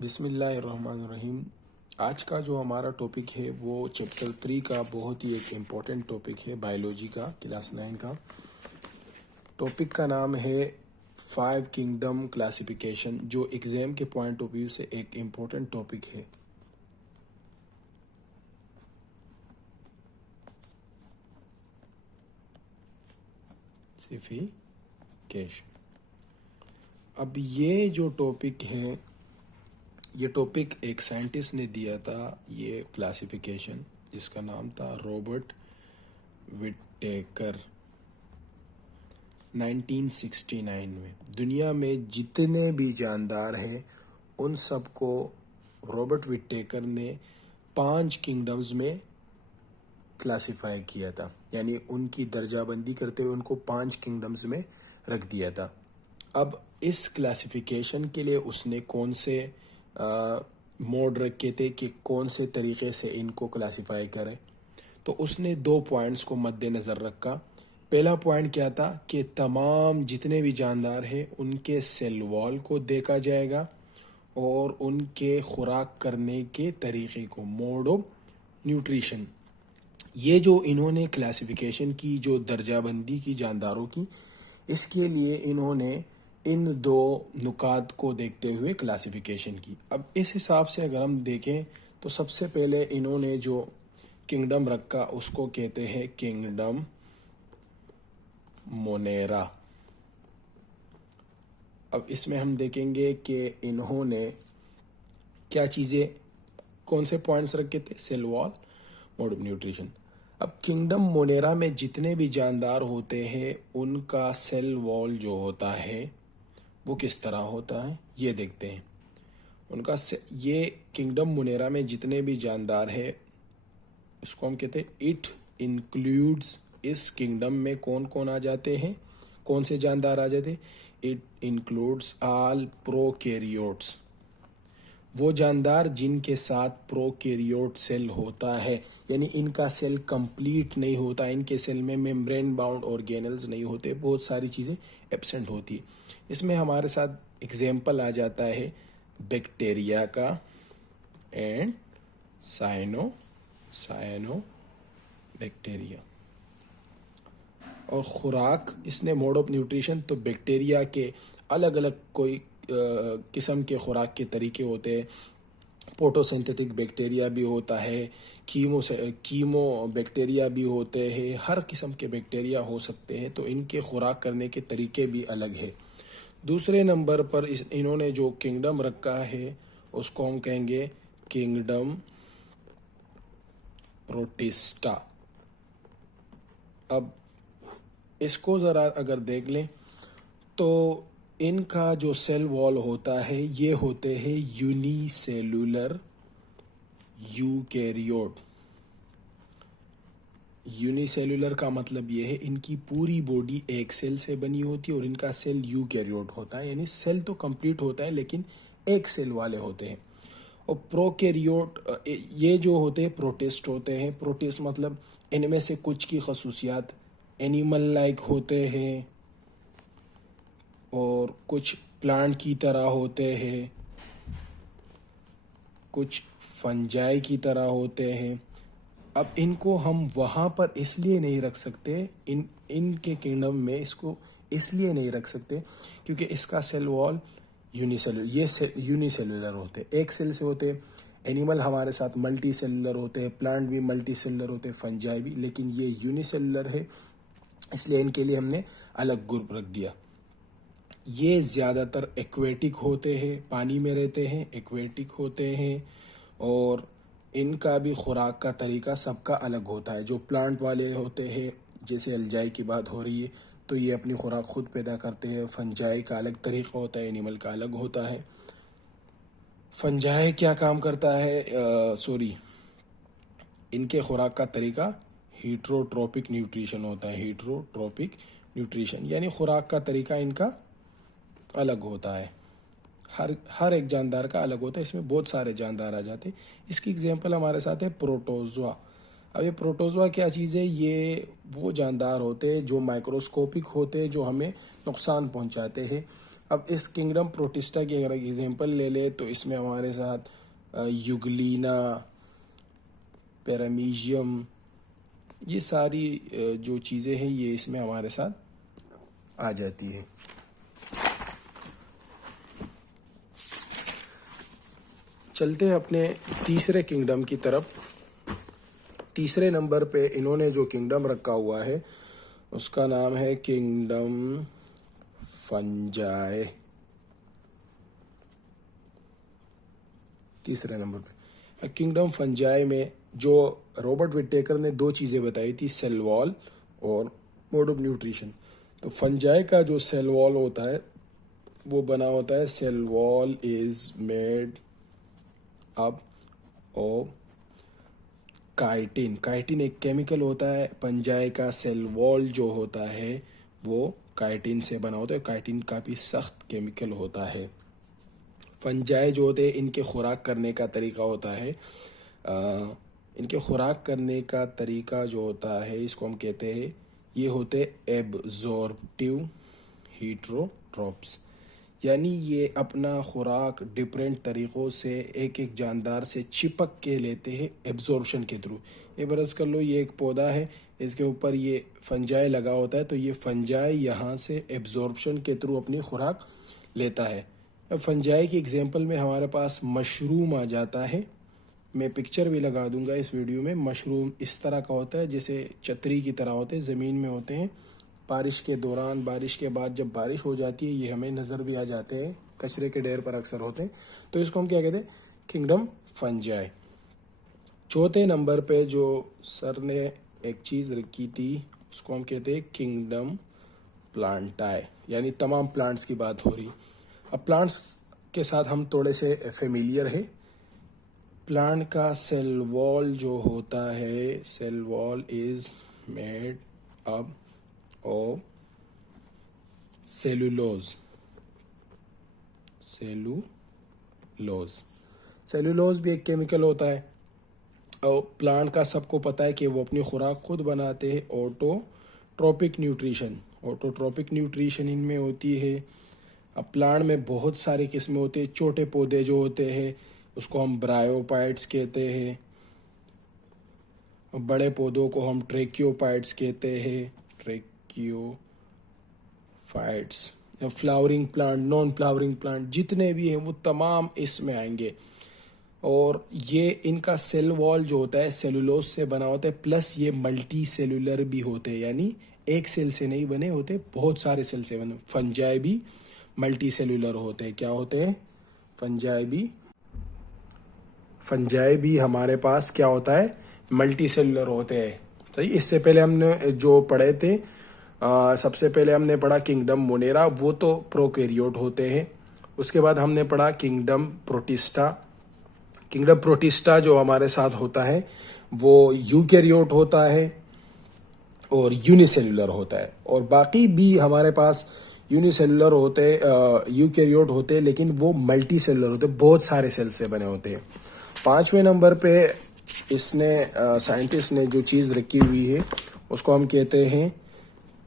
बिस्मिल्लाहिर्रहमानिर्रहीम। आज का जो हमारा टॉपिक है वो चैप्टर 3 का बहुत ही एक इम्पोर्टेंट टॉपिक है, बायोलॉजी का, क्लास 9 का। टॉपिक का नाम है 5 किंगडम क्लासिफिकेशन, जो एग्ज़ाम के पॉइंट ऑफ व्यू से एक इम्पोर्टेंट टॉपिक है। क्लासिफिकेशन। अब ये जो टॉपिक है, ये टॉपिक एक साइंटिस्ट ने दिया था, ये क्लासिफिकेशन, जिसका नाम था रॉबर्ट विटेकर। 1969 में दुनिया में जितने भी जानदार हैं उन सबको रॉबर्ट विटेकर ने 5 किंगडम्स में क्लासिफाई किया था, यानी उनकी दर्जाबंदी करते हुए उनको 5 किंगडम्स में रख दिया था। अब इस क्लासिफिकेशन के लिए उसने कौन से मोड रखे थे कि कौन से तरीके से इनको क्लासिफाई करें, तो उसने 2 पॉइंट्स को मद्देनज़र रखा। पहला पॉइंट क्या था कि तमाम जितने भी जानदार हैं उनके सेल वॉल को देखा जाएगा और उनके खुराक करने के तरीक़े को, मोड ऑफ न्यूट्रिशन। ये जो इन्होंने क्लासिफिकेशन की, जो दर्जाबंदी की जानदारों की, इसके लिए इन्होंने इन 2 नुकात को देखते हुए क्लासिफिकेशन की। अब इस हिसाब से अगर हम देखें तो सबसे पहले इन्होंने जो किंगडम रखा उसको कहते हैं किंगडम मोनेरा। अब इसमें हम देखेंगे कि इन्होंने क्या चीज़ें, कौन से पॉइंट्स रखे थे, cell wall, mode of nutrition. अब किंगडम मोनेरा में जितने भी जानदार होते हैं उनका सेल वॉल जो होता है वो किस तरह होता है, ये देखते हैं। उनका ये किंगडम मोनेरा में जितने भी जानदार है इसको हम कहते हैं इट इंक्लूड्स। इस किंगडम में कौन कौन आ जाते हैं, कौन से जानदार आ जाते हैं? इट इंक्लूड्स ऑल प्रोकैरियोट्स, वो जानदार जिनके साथ प्रोकैरियोट सेल होता है, यानी इनका सेल कंप्लीट नहीं होता, इनके सेल में मेम्ब्रेन बाउंड ऑर्गेनल्स नहीं होते, बहुत सारी चीज़ें एब्सेंट होती है। इसमें हमारे साथ एग्जाम्पल आ जाता है बैक्टीरिया का एंड साइनो बैक्टीरिया। और खुराक, इसने मोड ऑफ न्यूट्रिशन, तो बैक्टीरिया के अलग अलग कोई किस्म के खुराक के तरीके होते हैं। फोटोसिंथेटिक बैक्टीरिया भी होता है, कीमो बैक्टीरिया भी होते हैं, हर किस्म के बैक्टीरिया हो सकते हैं, तो इनके खुराक करने के तरीके भी अलग है। दूसरे नंबर पर इन्होंने जो किंगडम रखा है उसको हम कहेंगे किंगडम प्रोटिस्टा। अब इसको ज़रा अगर देख लें तो इनका जो सेल वॉल होता है ये होते हैं यूनिसेलुलर यूकैरियोट। यूनिसेलुलर का मतलब ये है इनकी पूरी बॉडी एक सेल से बनी होती है और इनका सेल यूकैरियोट होता है, यानी सेल तो कंप्लीट होता है लेकिन एक सेल वाले होते हैं। और प्रोकैरियोट ये जो होते हैं प्रोटिस्ट होते हैं। प्रोटिस्ट मतलब इनमें से कुछ की खसूसियात एनिमल लाइक होते हैं और कुछ प्लांट की तरह होते हैं, कुछ फंजाई की तरह होते हैं। अब इनको हम वहाँ पर इसलिए नहीं रख सकते, इनके किंगडम में इसको इसलिए नहीं रख सकते क्योंकि इसका सेल वॉल यूनिसेलुलर, ये यूनिसेलुलर होते, एक सेल से होते। एनिमल हमारे साथ मल्टी सेलुलर होते हैं, प्लांट भी मल्टी सेलुलर होते हैं, फंजाई भी, लेकिन ये यूनिसेलुलर है, इसलिए इनके लिए हमने अलग ग्रुप रख दिया। ये ज़्यादातर एक्वेटिक होते हैं, पानी में रहते हैं, एक्वेटिक होते हैं, और इनका भी खुराक का तरीका सबका अलग होता है। जो प्लांट वाले होते हैं, जैसे अल्जाई की बात हो रही है, तो ये अपनी खुराक खुद पैदा करते हैं। फंजाई का अलग तरीका होता है, एनिमल का अलग होता है। फंजाई क्या काम करता है, इनके खुराक का तरीका हीट्रोट्रोपिक न्यूट्रिशन होता है। हीट्रोट्रोपिक न्यूट्रिशन यानी खुराक का तरीका इनका अलग होता है, हर एक जानदार का अलग होता है। इसमें बहुत सारे जानदार आ जाते हैं। इसकी एग्जांपल हमारे साथ है प्रोटोजोआ। अब ये प्रोटोजोआ क्या चीज़ है? ये वो जानदार होते हैं जो माइक्रोस्कोपिक होते हैं, जो हमें नुकसान पहुंचाते हैं। अब इस किंगडम प्रोटिस्टा की अगर एग्जांपल ले ले तो इसमें हमारे साथ युगलीना, पैरामीशियम, ये सारी जो चीज़ें हैं ये इसमें हमारे साथ आ जाती है। चलते हैं अपने तीसरे किंगडम की तरफ। तीसरे नंबर पे इन्होंने जो किंगडम रखा हुआ है उसका नाम है किंगडम फंजाई। तीसरे नंबर पे किंगडम फंजाई में जो रॉबर्ट विटेकर ने दो चीज़ें बताई थी, सेल वॉल और मोड ऑफ न्यूट्रिशन। तो फंजाई का जो सेल वॉल होता है वो बना होता है, cell wall is made up of chitin. Chitin एक केमिकल होता है। फंजाई का सेल वॉल जो होता है वो काइटिन से बना होता है। काइटिन काफ़ी सख्त केमिकल होता है। फंजाई जो होते हैं इनके खुराक करने का तरीका होता है, इनके खुराक करने का तरीका जो होता है इसको हम कहते हैं, ये होते एब्जॉर्प्टिव हीटरोट्रॉप्स, यानी ये अपना खुराक डिफरेंट तरीक़ों से एक एक जानदार से चिपक के लेते हैं एब्जॉर्प्शन के थ्रू। ये बरस कर लो, ये एक पौधा है, इसके ऊपर ये फंजाई लगा होता है, तो ये फंजाई यहाँ से एब्जॉर्प्शन के थ्रू अपनी खुराक लेता है। अब फंजाई की एग्जांपल में हमारे पास मशरूम आ जाता है। मैं पिक्चर भी लगा दूंगा इस वीडियो में। मशरूम इस तरह का होता है जैसे छतरी की तरह होते हैं, ज़मीन में होते हैं। बारिश के दौरान, बारिश के बाद जब बारिश हो जाती है ये हमें नज़र भी आ जाते हैं, कचरे के ढेर पर अक्सर होते हैं। तो इसको हम क्या कहते हैं, किंगडम फंजाई। चौथे नंबर पे जो सर ने एक चीज़ रखी थी उसको हम कहते हैं किंगडम प्लांटाई, यानी तमाम प्लांट्स की बात हो रही। अब प्लांट्स के साथ हम थोड़े से फेमिलियर है। प्लांट का सेल वॉल जो होता है, cell wall is made up of cellulose. Cellulose भी एक केमिकल होता है। और प्लांट का सबको पता है कि वो अपनी खुराक खुद बनाते हैं। ऑटोट्रोपिक न्यूट्रिशन इनमें होती है। अब प्लांट में बहुत सारे किस्में होते हैं। छोटे पौधे जो होते हैं उसको हम ब्रायोफाइट्स कहते हैं, बड़े पौधों को हम ट्रेकियोफाइट्स कहते हैं, tracheophytes. Flowering plant, non flowering plant जितने भी हैं वो तमाम इसमें आएंगे। और ये इनका सेल वॉल जो होता है सेलुलोज से बना होता है, प्लस ये मल्टी सेलुलर भी होते हैं, यानी एक सेल से नहीं बने होते, बहुत सारे सेल से बने। फंजाई भी मल्टी सेलुलर होते हैं। क्या होते हैं? फंजाई भी हमारे पास क्या होता है, मल्टी सेलुलर होते हैं। सही। इससे पहले हमने जो पढ़े थे, सबसे पहले हमने पढ़ा किंगडम मोनेरा, वो तो प्रोकैरियोट होते हैं। उसके बाद हमने पढ़ा किंगडम प्रोटिस्टा। किंगडम प्रोटिस्टा जो हमारे साथ होता है वो यूकैरियोट होता है और यूनिसेलुलर होता है। और बाकी भी हमारे पास यूनिसेलुलर होते, यूकैरियोट होते, लेकिन वो मल्टी सेलुलर होते, बहुत सारे सेल से बने होते हैं। 5वें नंबर पे इसने साइंटिस्ट ने जो चीज़ रखी हुई है उसको हम कहते हैं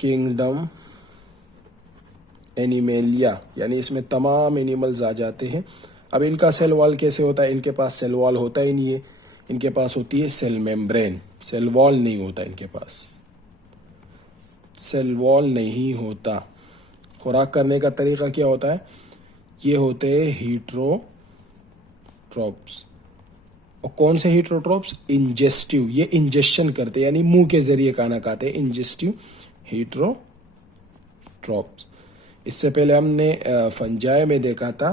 किंगडम एनिमेलिया, यानी इसमें तमाम एनिमल्स आ जाते हैं। अब इनका सेल वॉल कैसे होता है? इनके पास सेल वॉल होता ही नहीं है, इनके पास होती है सेल मेम्ब्रेन। सेल वॉल नहीं होता इनके पास, सेल वॉल नहीं होता। खुराक करने का तरीका क्या होता है? ये होते हैं हीटरोट्रॉप्स। और कौन से हीटरोट्रॉप्स? इंजेस्टिव। ये इंजेक्शन करते हैं, यानी मुंह के जरिए खाना खाते हैं, इंजेस्टिव हीटरोट्रॉप्स। इससे पहले हमने फंजाई में देखा था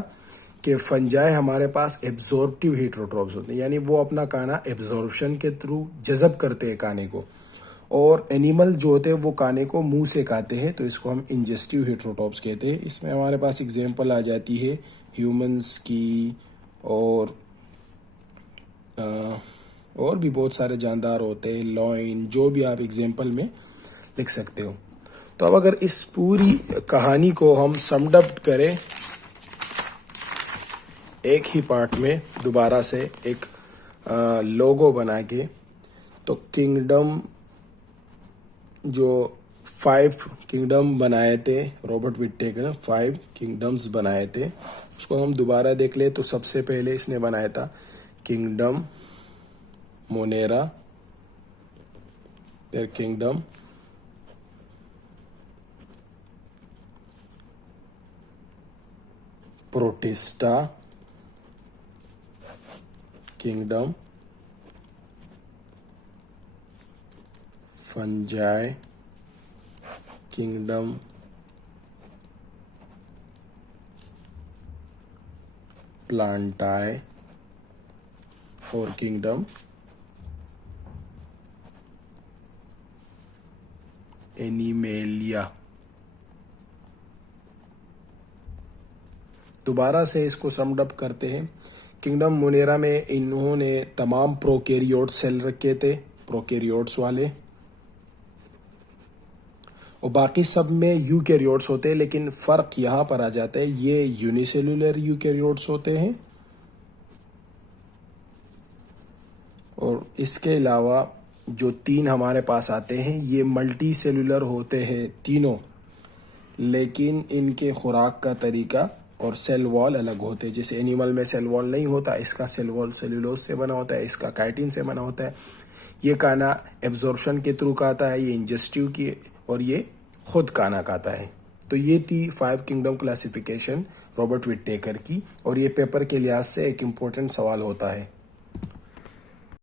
कि फंजाई हमारे पास एब्जॉर्प्टिव हीटरोट्रॉप्स होते हैं, यानी वो अपना खाना एब्जॉर्प्शन के थ्रू जज़ब करते हैं खाने को। और एनिमल जो होते हैं वो खाने को मुंह से खाते हैं, तो इसको हम इंजेस्टिव हीटरोट्रॉप्स कहते हैं। इसमें हमारे पास एग्जांपल आ जाती है ह्यूमंस की, और भी बहुत सारे जानदार होते हैं, लॉइन, जो भी आप एग्जांपल में लिख सकते हो। तो अब अगर इस पूरी कहानी को हम समडअप करें एक ही पार्ट में, दोबारा से एक लोगो बना के, तो किंगडम जो 5 किंगडम बनाए थे रॉबर्ट विटेकर ने, 5 किंगडम्स बनाए थे। उसको हम दोबारा देख ले तो सबसे पहले इसने बनाया था किंगडम मोनेरा, फिर kingdom protista, kingdom fungi, kingdom प्लांटाई और किंगडम एनिमेलिया। दोबारा से इसको समड अप करते हैं। किंगडम मोनेरा में इन्होंने तमाम प्रोकैरियोट सेल रखे थे, प्रोकैरियोट्स वाले, और बाकी सब में यूकैरियोट्स होते हैं, लेकिन फर्क यहाँ पर आ जाता है, ये यूनिसेलुलर यूकैरियोट्स होते हैं और इसके अलावा जो 3 हमारे पास आते हैं ये मल्टी सेलुलर होते हैं तीनों, लेकिन इनके खुराक का तरीका और सेल वॉल अलग होते हैं। जैसे एनिमल में सेल वॉल नहीं होता, इसका सेल वॉल सेलुलोज से बना होता है, इसका काइटिन से बना होता है। ये खाना एब्जॉर्प्शन के थ्रू खाता है, ये इंजेस्टिव की, और ये खुद खाना खाता है। तो ये थी 5 किंगडम क्लासिफिकेशन रॉबर्ट विटेकर की, और ये पेपर के लिहाज से एक इम्पोर्टेंट सवाल होता है।